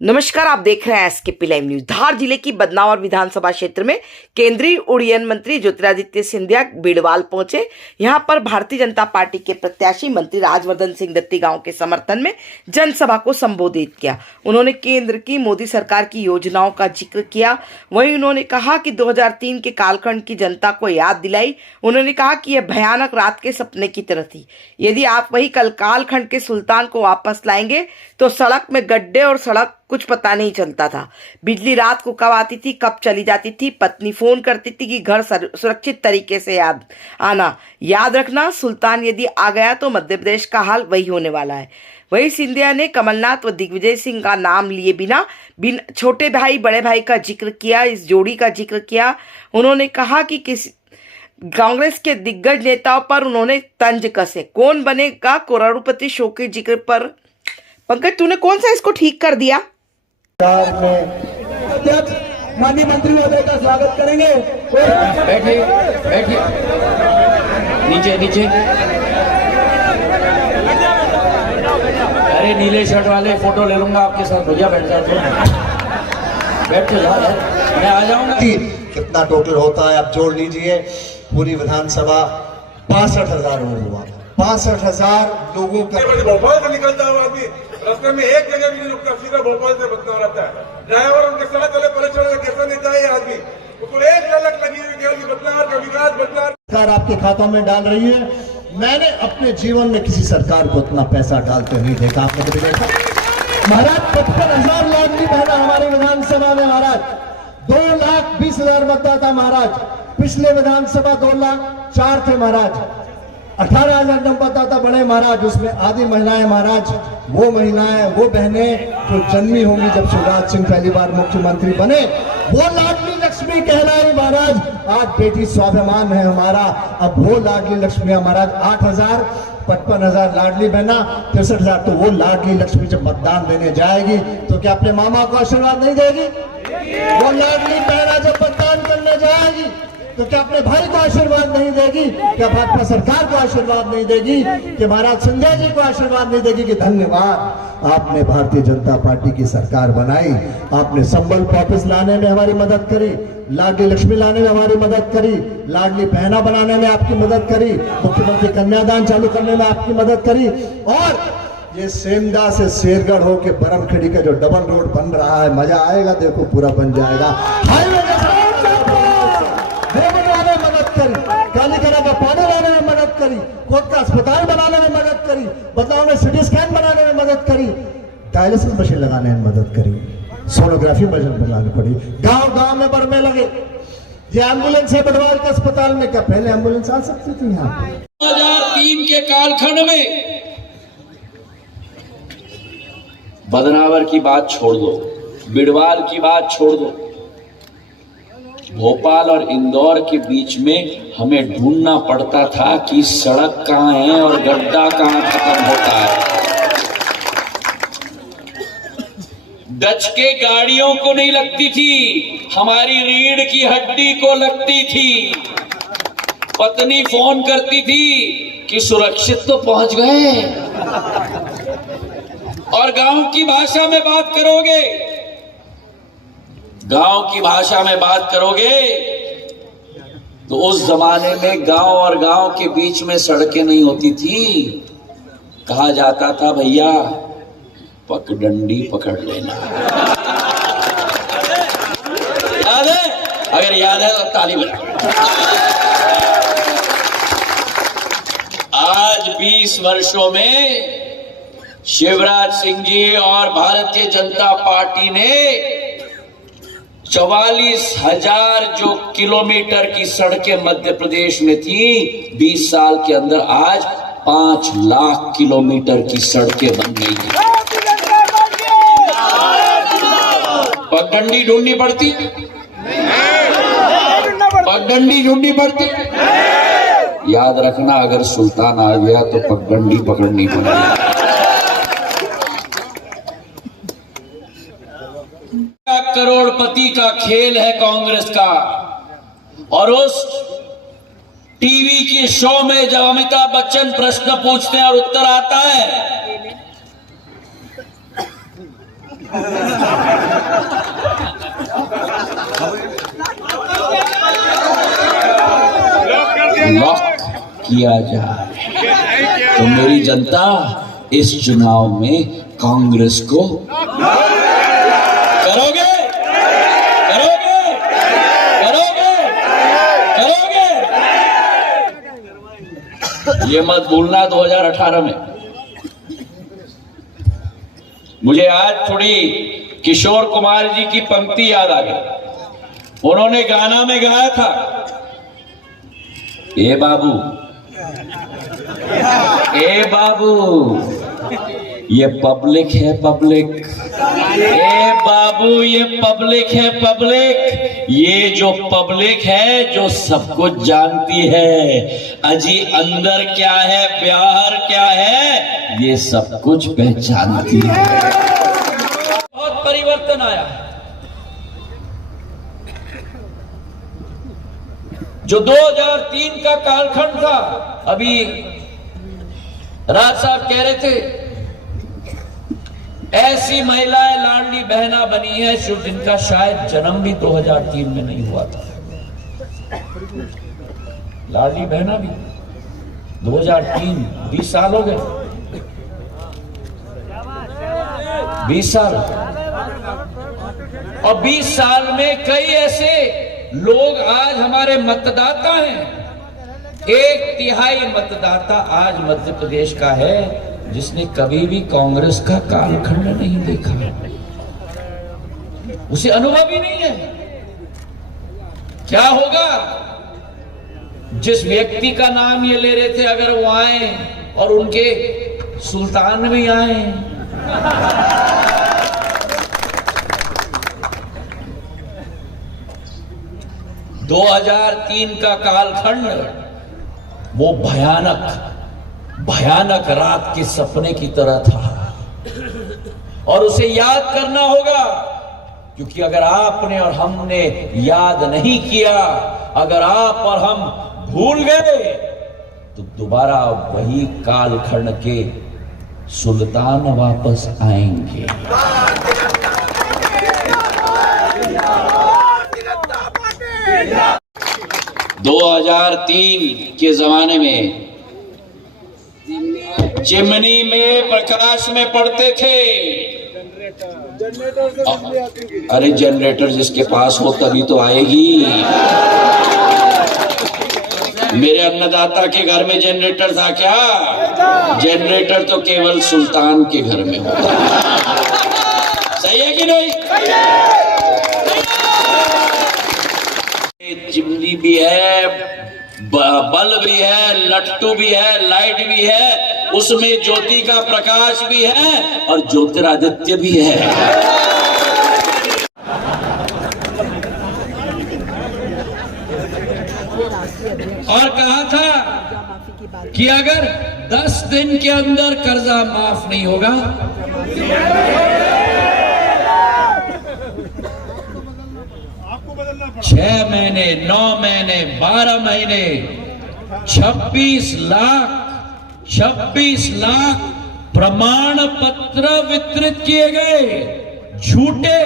नमस्कार, आप देख रहे हैं एसकेपी लाइव न्यूज। धार जिले की बदनावर विधानसभा क्षेत्र में केंद्रीय उड्डयन मंत्री ज्योतिरादित्य सिंधिया बीड़वाल पहुंचे। यहां पर भारतीय जनता पार्टी के प्रत्याशी मंत्री राजवर्धन सिंह दत्ती गांव के समर्थन में जनसभा को संबोधित किया। उन्होंने केंद्र की मोदी सरकार की योजनाओं का जिक्र किया। वहीं उन्होंने कहा कि 2003 के कालखंड की जनता को याद दिलाई। उन्होंने कहा कि यह भयानक रात के सपने की तरह थी। यदि आप वही कालखंड के सुल्तान को वापस लाएंगे तो सड़क में गड्ढे और सड़क कुछ पता नहीं चलता था। बिजली रात को कब आती थी, कब चली जाती थी। पत्नी फोन करती थी कि घर सुरक्षित तरीके से आना। याद रखना, सुल्तान यदि आ गया तो मध्य प्रदेश का हाल वही होने वाला है। वहीं सिंधिया ने कमलनाथ व दिग्विजय सिंह का नाम लिए बिना छोटे भाई बड़े भाई का जिक्र किया, इस जोड़ी का जिक्र किया। उन्होंने कहा कि कांग्रेस के दिग्गज नेताओं पर उन्होंने तंज कसे। कौन बनेगा करोड़पति शो के जिक्र पर पंकज, तूने कौन सा इसको ठीक कर दिया? माननीय मंत्री महोदय का स्वागत करेंगे। बैठिए बैठिए, नीचे नीचे। अरे नीले शर्ट वाले फोटो ले लूंगा आपके साथ। भैया बैठ जाते बैठ के जाओ, मैं आ जाऊंगा। कितना टोटल होता है आप जोड़ लीजिए। पूरी विधानसभा 65,000 हुआ। 65,000 लोगों का। भोपाल से निकलता है आदमी, रास्ते में एक जगह भी नहीं रुकता, सीधा भोपाल से बदनाम रहता है। ड्राइवर उनके साथ चले, परेशान कैसा नेता है आदमी, उसको एक झलक लगी हुई केवल बदलाव का विकास बदलाव। सरकार आपके खातों में डाल रही है। मैंने अपने जीवन में किसी सरकार को इतना पैसा डालते नहीं देखा। आपने कभी देखा? महाराज 55,000 लाडली बहना हमारी विधानसभा में। महाराज 2,20,000 मतदाता। महाराज पिछले विधानसभा 2,04,000 थे। महाराज 18,000 मतदाता बने। महाराज उसमें आधी महिलाएं। महाराज वो महिलाएं, वो बहनें जो जन्मी होंगी जब शिवराज सिंह पहली बार मुख्यमंत्री बने, वो लाडली लक्ष्मी कहलाई। महाराज आज बेटी स्वाभिमान है हमारा। अब वो लाडली लक्ष्मी। महाराज 8,000, 55,000 लाडली बहना, 63,000। तो वो लाडली लक्ष्मी जब मतदान देने जाएगी तो क्या अपने मामा को आशीर्वाद नहीं देगी? वो लाडली बहना जब मतदान करने जाएगी तो क्या अपने भाई को आशीर्वाद नहीं देगी? क्या भाजपा सरकार को आशीर्वाद नहीं देगी? कि महाराज सिंधिया जी को आशीर्वाद नहीं देगी? कि धन्यवाद, आपने भारतीय जनता पार्टी की सरकार बनाई। आपने संबल वापस लाने में हमारी मदद करी, लाडली लक्ष्मी लाने में हमारी मदद करी, लाडली बहना बनाने में आपकी मदद करी, मुख्यमंत्री कन्यादान चालू करने में आपकी मदद करी। और ये सेमदा से शेरगढ़ होके बरमखेड़ी का जो डबल रोड बन रहा है, मजा आएगा। देखो पूरा बन जाएगा। कालीकरा का पानी लाने में मदद करी, कोट का अस्पताल बनाने में मदद करी, बदलाव में सिटी स्कैन बनाने में मदद करी, डायलिसिस मशीन लगाने में मदद करी, सोनोग्राफी मशीन बनानी पड़ी। गांव गांव में बढ़ने लगे। ये एम्बुलेंस है बड़वाल के अस्पताल में, क्या पहले एम्बुलेंस आ सकती थी यहाँ पे? 2003 के कालखंड में बदनावर की बात छोड़ दो, बिड़वाल की बात छोड़ दो, भोपाल और इंदौर के बीच में हमें ढूंढना पड़ता था कि सड़क कहां है और गड्ढा कहां खत्म होता है। डच के गाड़ियों को नहीं लगती थी, हमारी रीढ़ की हड्डी को लगती थी। पत्नी फोन करती थी कि सुरक्षित तो पहुंच गए। और गांव की भाषा में बात करोगे, गांव की भाषा में बात करोगे तो उस जमाने में गांव और गांव के बीच में सड़कें नहीं होती थी। कहा जाता था भैया पगडंडी पकड़ लेना। याद है? अगर याद है तो ताली बजाओ। आज 20 वर्षों में शिवराज सिंह जी और भारतीय जनता पार्टी ने 44,000 जो किलोमीटर की सड़कें मध्य प्रदेश में थी, 20 साल के अंदर आज 5 लाख किलोमीटर की सड़कें बन गई हैं। पगडंडी ढूंढनी पड़ती, पगडंडी ढूंढनी पड़ती। याद रखना, अगर सुल्तान आ गया तो पगडंडी पकड़नी पड़ेगी। करोड़पति का खेल है कांग्रेस का। और उस टीवी के शो में जब अमिताभ बच्चन प्रश्न पूछते हैं और उत्तर आता है किया जाए। तो मेरी जनता इस चुनाव में कांग्रेस को करोगे करोगे करोगे करोगे, ये मत भूलना 2018 में। मुझे आज थोड़ी किशोर कुमार जी की पंक्ति याद आ गई। उन्होंने गाना में गाया था, ए बाबू ए बाबू ये पब्लिक है पब्लिक, ए बाबू ये पब्लिक है पब्लिक, ये जो पब्लिक है जो सब कुछ जानती है, अजी अंदर क्या है बाहर क्या है ये सब कुछ पहचानती है। बहुत परिवर्तन आया है। जो 2003 का कालखंड था, अभी राज साहब कह रहे थे ऐसी महिलाएं लाडली बहना बनी है जिनका शायद जन्म भी 2003 में नहीं हुआ था। लाडली बहना भी 2003, 20 साल हो गए, 20 साल। और 20 साल में कई ऐसे लोग आज हमारे मतदाता हैं। 1/3 मतदाता आज मध्य प्रदेश का है जिसने कभी भी कांग्रेस का कालखंड नहीं देखा, उसे अनुभव ही नहीं है। क्या होगा जिस व्यक्ति का नाम ये ले रहे थे, अगर वो आए और उनके सुल्तान भी आए, 2003 का कालखंड वो भयानक रात के सपने की तरह था और उसे याद करना होगा, क्योंकि अगर आपने और हमने याद नहीं किया, अगर आप और हम भूल गए तो दोबारा वही कालखंड के सुल्तान वापस आएंगे। 2003 के जमाने में चिमनी में प्रकाश में पड़ते थे। अरे जनरेटर जिसके पास हो तभी तो आएगी। मेरे अन्नदाता के घर में जनरेटर था क्या? जनरेटर तो केवल सुल्तान के घर में होता है। सही है कि नहीं? चिमनी भी है, बल्ब भी है, लट्टू भी है, लाइट भी है, उसमें ज्योति का प्रकाश भी है और ज्योतिरादित्य भी है। और कहा था कि अगर 10 दिन के अंदर कर्जा माफ नहीं होगा 6 महीने, 9 महीने, 12 महीने, 26 लाख प्रमाण पत्र वितरित किए गए झूठे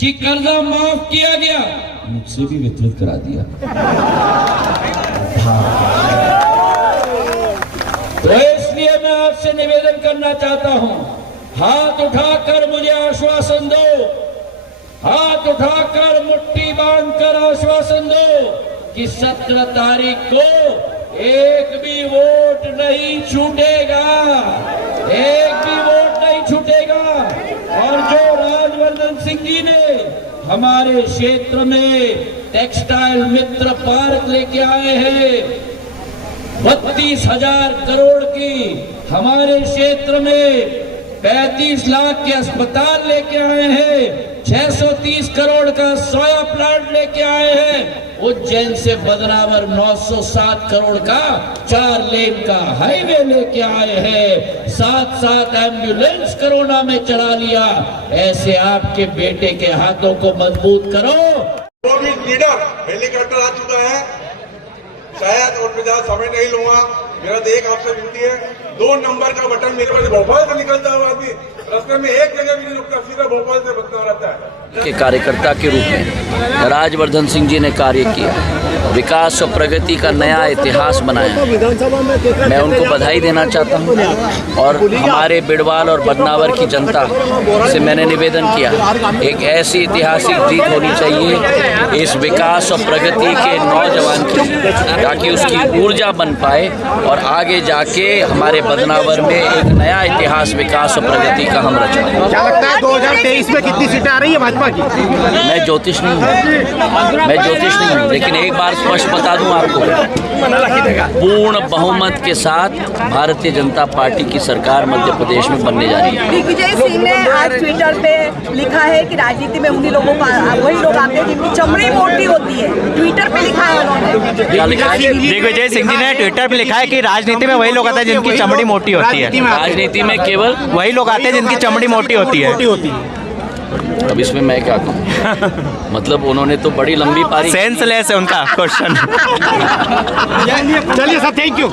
कि कर्जा माफ किया गया। मुझसे भी वितरित करा दिया। तो इसलिए मैं आपसे निवेदन करना चाहता हूं, हाथ उठाकर मुझे आश्वासन दो, हाथ उठाकर मुट्ठी बांधकर आश्वासन दो कि 17 तारीख को एक भी वोट नहीं छूटेगा, एक भी वोट नहीं छूटेगा। और जो राजवर्धन सिंह जी ने हमारे क्षेत्र में टेक्सटाइल मित्र पार्क लेके आए हैं, 32,000 करोड़ की हमारे क्षेत्र में 35 लाख के अस्पताल लेके आए हैं, 630 करोड़ का सोया प्लांट लेके आए हैं, उज्जैन से बदनावर 907 करोड़ का 4 लेन का हाईवे लेके आए हैं, 7 एम्बुलेंस कोरोना में चला लिया। ऐसे आपके बेटे के हाथों को मजबूत करो। वो भी लीडर हेलीकॉप्टर आ चुका है, शायद और ज्यादा समय नहीं लूंगा। मेरा तो एक आपसे विनती है, 2 नंबर का बटन मेरे पास भोपाल से निकलता है, आदमी रास्ते में एक जगह भी नहीं रुकता, सीधा भोपाल से बदना रहता है। के कार्यकर्ता के रूप में राजवर्धन सिंह जी ने कार्य किया। विकास और प्रगति का नया इतिहास बनाया। मैं उनको बधाई देना चाहता हूँ और हमारे बिड़वाल और बदनावर की जनता से मैंने निवेदन किया, एक ऐसी ऐतिहासिक जीत होनी चाहिए इस विकास और प्रगति के नौजवान की, ताकि उसकी ऊर्जा बन पाए और आगे जाके हमारे बदनावर में एक नया इतिहास विकास और प्रगति का हम रचें। क्या लगता है 2023 में कितनी सीटें आ रही है भाजपा की? मैं ज्योतिष नहीं हूँ, लेकिन एक बार स्पष्ट बता दूं आपको, पूर्ण बहुमत के साथ भारतीय जनता पार्टी की सरकार मध्य प्रदेश में बनने जा रही है। दिग्विजय सिंह ने आज ट्विटर पे लिखा है कि राजनीति में उन्हीं लोगों का वही लोग आते हैं जिनकी चमड़ी मोटी होती है। ट्विटर पे लिखा है उन्होंने। क्या लिखा है? दिग्विजय सिंह जी ने ट्विटर पे लिखा है कि राजनीति में वही लोग आते हैं जिनकी चमड़ी मोटी होती है। राजनीति में केवल वही लोग आते हैं जिनकी चमड़ी मोटी होती है। अब इसमें मैं क्या कहूँ, मतलब उन्होंने तो बड़ी लंबी पारी सेंसलेस है उनका क्वेश्चन। चलिए सर, थैंक यू।